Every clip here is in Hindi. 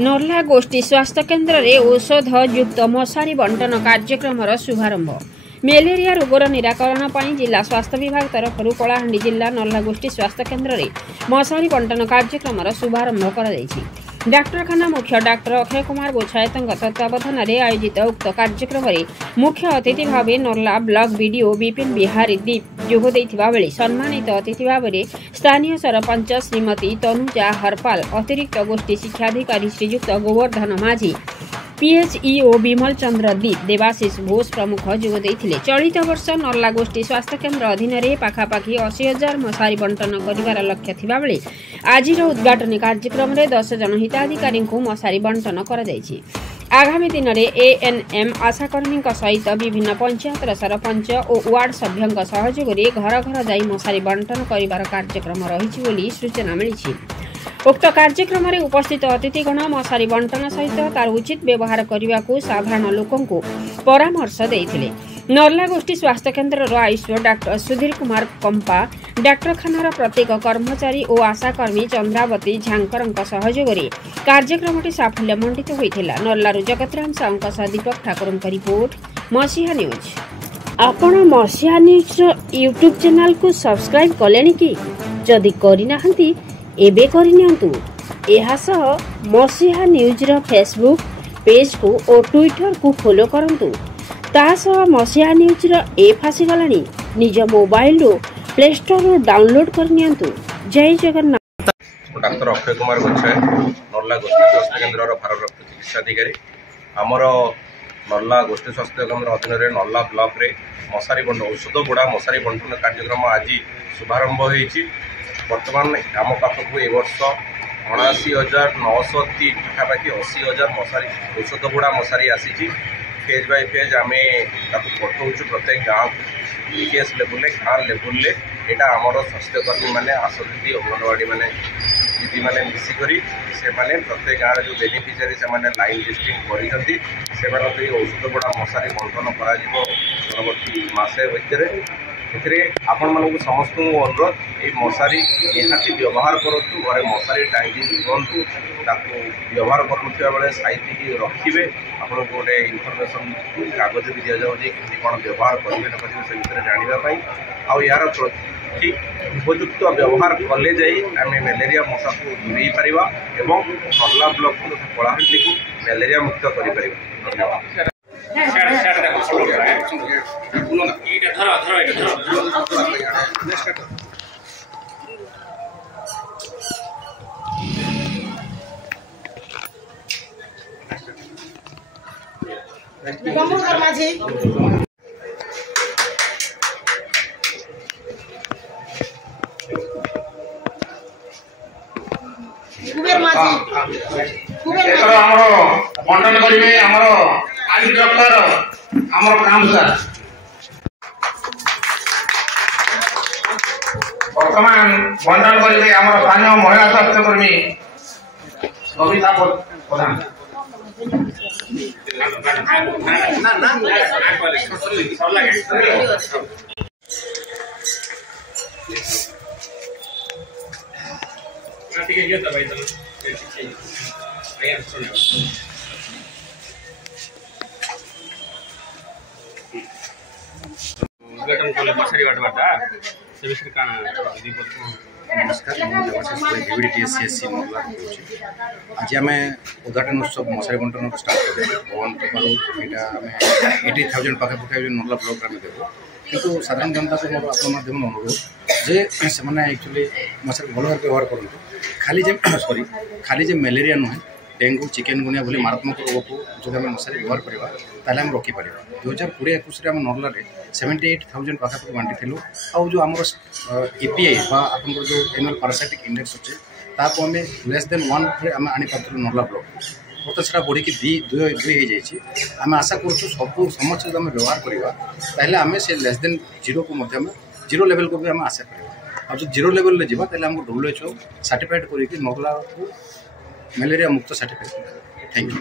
नर्ला गोष्ठी स्वास्थ्य केन्द्र में औषध युक्त मशारी बंटन कार्यक्रम शुभारंभ। मेलेरिया रोगर निराकरण पर जिला स्वास्थ्य विभाग तरफ कलाहांडी जिला नर्ला गोष्ठी स्वास्थ्य केन्द्र में मशारी बंटन कार्यक्रम शुभारंभ कर डाक्तरखाना मुख्य डाक्टर अक्षय कुमार गोछायत तत्वावधान में आयोजित उक्त कार्यक्रम में मुख्य अतिथि भाव नर्ला ब्लॉक बीडीओ विपिन बिहारी दीप जोगदे बेले सम्मानित अतिथि भाव में स्थानीय सरपंच श्रीमती तनुजा हरपाल, अतिरिक्त गोष्ठी शिक्षाधिकारी श्रीयुक्त गोवर्धन माझी, पीएचईओ विमल चंद्र दीप, देवाशीष घोष प्रमुख जोगदे। चलित वर्ष नर्ला गोष्ठी स्वास्थ्य केन्द्र अधीन में पाखापाखि 80,000 मशारी बंटन कर लक्ष्य थिबा बेले आज उद्घाटन कार्यक्रम में 10 जन हिताधिकारी मशारी बंटन कर आगामी दिन में एएनएम आशाकर्मी सहित विभिन्न पंचायत सरपंच और वार्ड सभ्यों सहयोग घर घर जाई मशारी बंटन कर कार्यक्रम रही सूचना मिली। उक्त कार्यक्रम में उपस्थित अतिथिगण मशारी बंटन सहित तार उचित व्यवहार करने को साधारण लोकों परामर्श देते। नर्ला गोष्ठी स्वास्थ्य केन्द्र आयुष डाक्टर सुधीर कुमार कंपा, डाक्तरखानार प्रत्येक कर्मचारी और आशाकर्मी चंद्रावती झांकर सहयोग कार्यक्रम साफल्य मंडित होता। नर्लारू जगतराम साहू दीपक ठाकुर रिपोर्ट, मसीहा न्यूज। आपण मसीहा न्यूज यूट्यूब चैनल को सब्सक्राइब कले कि? जदि करना एबे करनियंतु। एहा सह मसीहा न्यूज रो फेसबुक पेज को और ट्विटर को फॉलो करंतु। तासह मसीहा न्यूज रो ऐप आसीगलानी, निज मोबाइल रो प्ले स्टोर रो डाउनलोड करनियंतु। जय जगन्नाथ। डाक्टर अक्षय कुमार गोछाय, नर्ला गोष्ठी स्वास्थ्य केन्द्र भारप्राप्त चिकित्साधिकारी। आमर नर्ला गोष्ठी स्वास्थ्य केन्द्र अधीन में नर्ला ब्लॉक रे मशारी बंटन औषध गुड़ा मशारी बंटन कार्यक्रम आज शुभारंभ होती। बर्तमान आम पाखक ए वर्ष 79,903 पाखापाखि 80,000 मशारी औषध गुड़ा मशारी आसी। फेज बाय फेज आम पठाऊ प्रत्येक गाँव पीकेएस लेवल गाँ लेवल यहाँ आमर स्वास्थ्यकर्मी मैंने आशा दीदी अंगनवाड़ी मैंने दीदी मैंने मिसिक से प्रत्येक गाँव जो बेनिफिशियरी से लाइन लिस्टिंग कर औषध गुड़ा मशारी बंटन परवर्ती मसे भितर आपण मानक समस्त अनुरोध ये मशारी निहाती व्यवहार करूँ। घरे मशारी टांगी दिखाँ, व्यवहार करुवा बेले साइति रखिए। आपको गोटे इनफर्मेशन कागज भी दि जाऊँगी कौन व्यवहार करेंगे न करेंगे से विषय जानापी। यार प्रति उपयुक्त व्यवहार कले आम मेलेरिया मशा को दूरे पार और नर्ला ब्लॉक कलाहांडी को मेलेरिया मुक्त कर। धन्यवाद। बंटन करेंगे आयुष डॉक्टर आमर काम सर। बर्तमान बंटन करेंगे आमर स्थानीय महिला स्वास्थ्यकर्मी कविता प्रधान। उद्घाटन कले मशारी बाटवाटा से विषय का नमस्कार, डीवीडीटीएससी नर्ला आज आम उद्घाटन उत्सव मशारी बंटन स्टार्ट कर भगवान कृपार यहाँ आम 80,000 पाखापाखि नर्ला ब्लॉक आम देव। किंतु साधारण जनता को मोर आप माध्यम अनुरोध जे से एक्चुअली मशारी भल भाव व्यवहार करूँ। खाली जे मेलेरिया नुहे डेंगू चिकेनगुनिया भली मारात्मक रोग को जो आम मशारी व्यवहार करवा ताले आम रखिपर। 2020-21 आम नर्ला 78,000 पाखापाखि बांटी आउ जो आम एपीआई आप जो एनुअल पैरासाइटिक इंडेक्स अच्छे ताको आम लेस देन 1 आम आनी पार्थिलु नर्ला ब्लॉक। बर्तमान से बढ़ी 2 आम आशा करूँ सब समस्त जो आम व्यवहार करवा ताले आम से लेस देन 0 को जीरो लेवल को भी आम आशा करवा। जो जीरो लेवल ले जावा ताले हमको WHO सर्टिफाइड करके नर्ला को मेलेरिया मुक्त सर्टिफाइड। Thank you.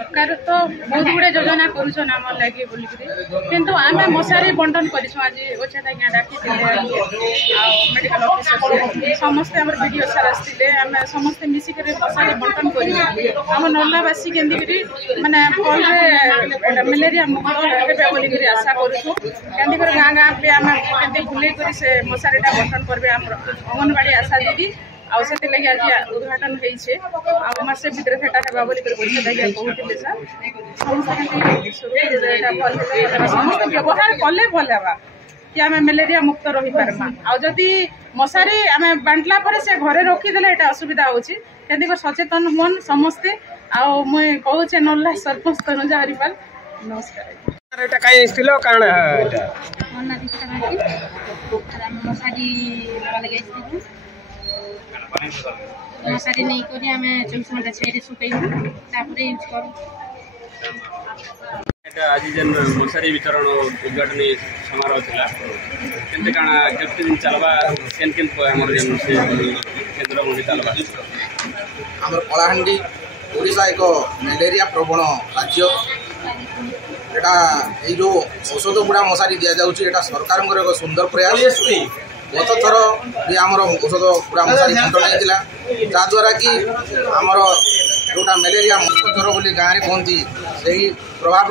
सरकार तो बहुत गुड़े योजना करुछन आम लगे बोलिकी किंतु आम मशारी बंटन करूँ आज ओछा आज्ञा डाकी मेडिकल ऑफिसर समस्ते आम वीडियो सार आसते आम समस्ते मिसिक मशारी बंटन कर आम नर्लावासी केंद्र माने फल मलेरिया मुक्त हे बोलिक आशा करूँ केंद्र गाँ गाँ पे आम के बुले से मशारीटा बंटन करेंगे आम अंगनवाड़ी आशा दीदी आउ से लगे आज उद्घाटन होइछे आ मासे भीतर सेटा हेबा बोली कर बोलते लगे कहउतिले सर समस्त व्यवहार कले भल हेबा कि आम मलेरिया मुक्त रही पारमा आ जदि मशारी आम बांटला पर से घरे रखीदेले एटा असुविधा होछि केंद्र सचेतन हुन समस्ते आ मुई कहूचे नल्ला सरपंच तनुजा हरिपाल नमस्कार एटा काई स्थिलो काण एटा मन्ना दिखता बाकी आम मशारी लगे स्थिति मशारी नहीं करी आम 24 घंटा छेड़े सुकैबू तापर यूज करू एटा आज जन मशारी वितरण उद्घाटन समारोह थिला केनते काना केते दिन चलबा केन केन हमर जन से केंद्र मुंडी चलबा हमर कलाहांडी ओडिशा एक मलेरिया प्रवण राज्य एटा ए जो औषध गुड़ा मशारी दिया जाउची एटा सरकार एक सुंदर प्रयास गत थर भी आमर औषध गुड़ा मशारी बंटन होता जहाद्वारा कि आमर जोटा मलेरिया मुक्त ज्वर बोली गाँव में कहती से प्रभाव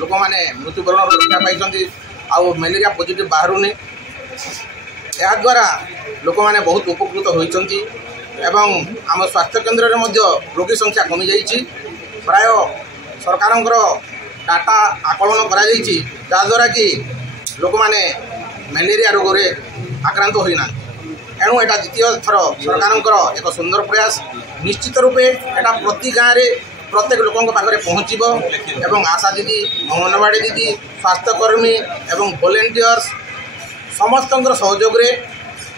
लोक मैंने मृत्युवरण रक्षा पाई आउ मलेरिया पॉजिटिव बाहरुनी याद्वारा लोक मैंने बहुत उपकृत होती एवं आम स्वास्थ्य केन्द्र में रोगी संख्या कमी जाइए प्राय सरकार डाटा आकलन करा जहाद्वारा कि लोक मैंने मलेरिया रोग आक्रांत होना एणु यहाँ द्वितीय थर सरकार एक सुंदर प्रयास निश्चित रूपे यहाँ प्रति गाँव में प्रत्येक लोकों पाखे पहुँचब एवं आशा दीदी अंगनवाड़ी दीदी स्वास्थ्यकर्मी एवं वॉलंटियर्स समस्त सहयोग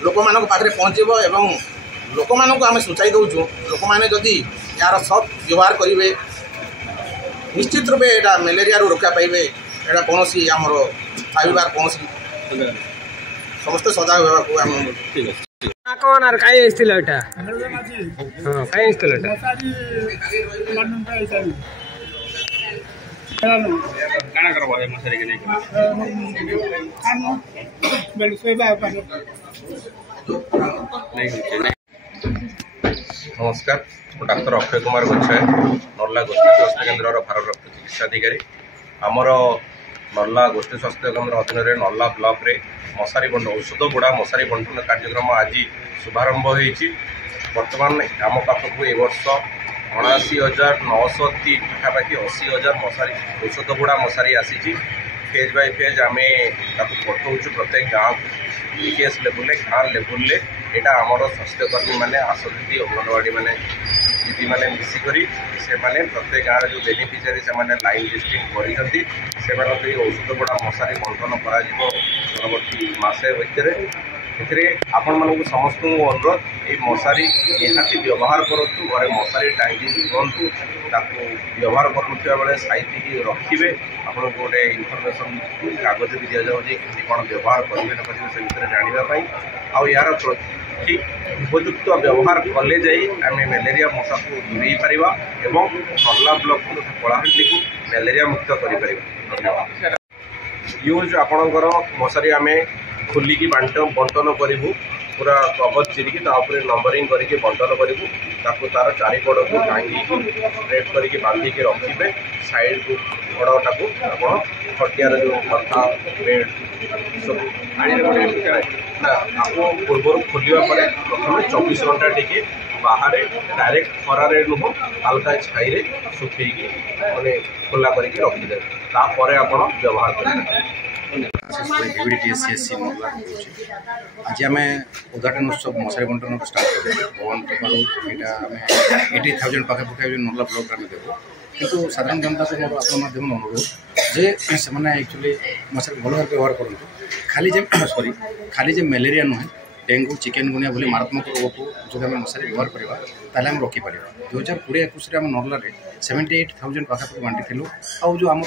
लोक मान पाखे पहुँचब एवं लोक मानक आम सूचाई दौचु लोक मैंने जदि यार सद व्यवहार करेंगे निश्चित रूपे यहाँ मलेरिया रक्षा पाइबे यहाँ कौन आमर खाइबार कौन समस्त सजाग होगा कौन आर काई आइस्थिल एटा हां काई आइस्थिल एटा काना करबो ए मशारी के नहीं बेल सोइबा नमस्कार डाक्टर अक्षय कुमार गोछाय नर्ला गोष्ठी स्वास्थ्य केन्द्र भारप्राप्त चिकित्सा अधिकारी आमर नर्ला गोष्ठी स्वास्थ्य केन्द्र अधीन नर्ला ब्लॉक रे मशारी बंटन औषध गुड़ा मशारी बंटन कार्यक्रम आज शुभारंभ होती बर्तमान आम पाखक ए वर्ष 79,903 पाखापाखि 80,000 मशारी औषध गुड़ा मशारी आसी फेज बाय फेज आम पठाऊँ प्रत्येक गाँव बीकेएस लेवल गाँव लेवल यहाँ आमर स्वास्थ्यकर्मी मैंने आशा दीदी अंगनवाड़ी मैंने दीदी मैंने मिसिक से प्रत्येक गाँव जो बेनिफिशियरी से लाइन लिस्टिंग कर औषध गुड़ा मशारी बंटन परवर्ती मसे भितर आपण मानक समस्त अनुरोध ये मशारी निहाती व्यवहार करूँ घरे मशारी टांगी दिखाँ व्यवहार करुवा बेले साइति रखिए आपको गोटे इनफर्मेशन कागज भी दि जाऊँगी कि कौन व्यवहार करेंगे न करेंगे से विषय जानवाई आउ यार ठीक उपयुक्त व्यवहार कले जामें मलेरिया मशा को दूरे पार एवं नर्ला ब्लॉक कलाहांडी को मलेरिया मुक्त कर धन्यवाद यूज आपणकर मशारी आम खोलिकी बंटन करूँ पूरा कवर चिरिकी नंबरिंग करके बंटन करूँ तार चारिकड़ को टांगी रेड करके बांधिकी रखिए साइड को गड़टा को आप खटियार जो कथा बेड सब आपको पूर्व खोलिया प्रथम 24 घंटा टी बाहर डायरेक्ट खरारे नुह हल्का छाई सुखी मैंने खोला करके रखिदे तापर आप व्यवहार करेंगे आज आम उद्घाटन उत्सव मशारी बंटन स्टार्ट कर भगवान कृपा यहाँ 80,000 पाखापाखि नर्ला ब्लॉक आम देव किंतु साधारण जनता को मोर आपमाध्यम अनुरोध जे से एक्चुअली मशारी भल भाव व्यवहार करूँ खाली जे सॉरी खाली जे मलेरिया नुहे डेंगू चिकेनगुनिया भली मारात्मक रोग को जो आम मशारी व्यवहार करवा ताले आम रखिपर 2020-21 आम नर्ला 78,000 पाखापाखि बांटी आउ जो आम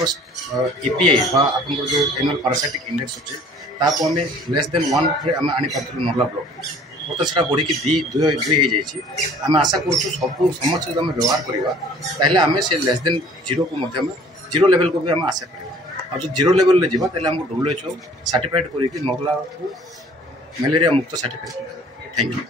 EPI आप जो एनुअल पैरासाइटिक इंडेक्स अच्छे ताको आम लेस देन 1 आम आनी पार्थिलु नर्ला ब्लॉक बर्तमान से बढ़ी दुई हो जाए आम आशा करूँ सब समस्त जो व्यवहार करवा ताहले आम से लेस देन जीरो को जीरो लेवल को भी आम आशा करवा जो zero level Java WHO certified करके नर्ला को मलेरिया मुक्त सर्टिफाइड। Thank you.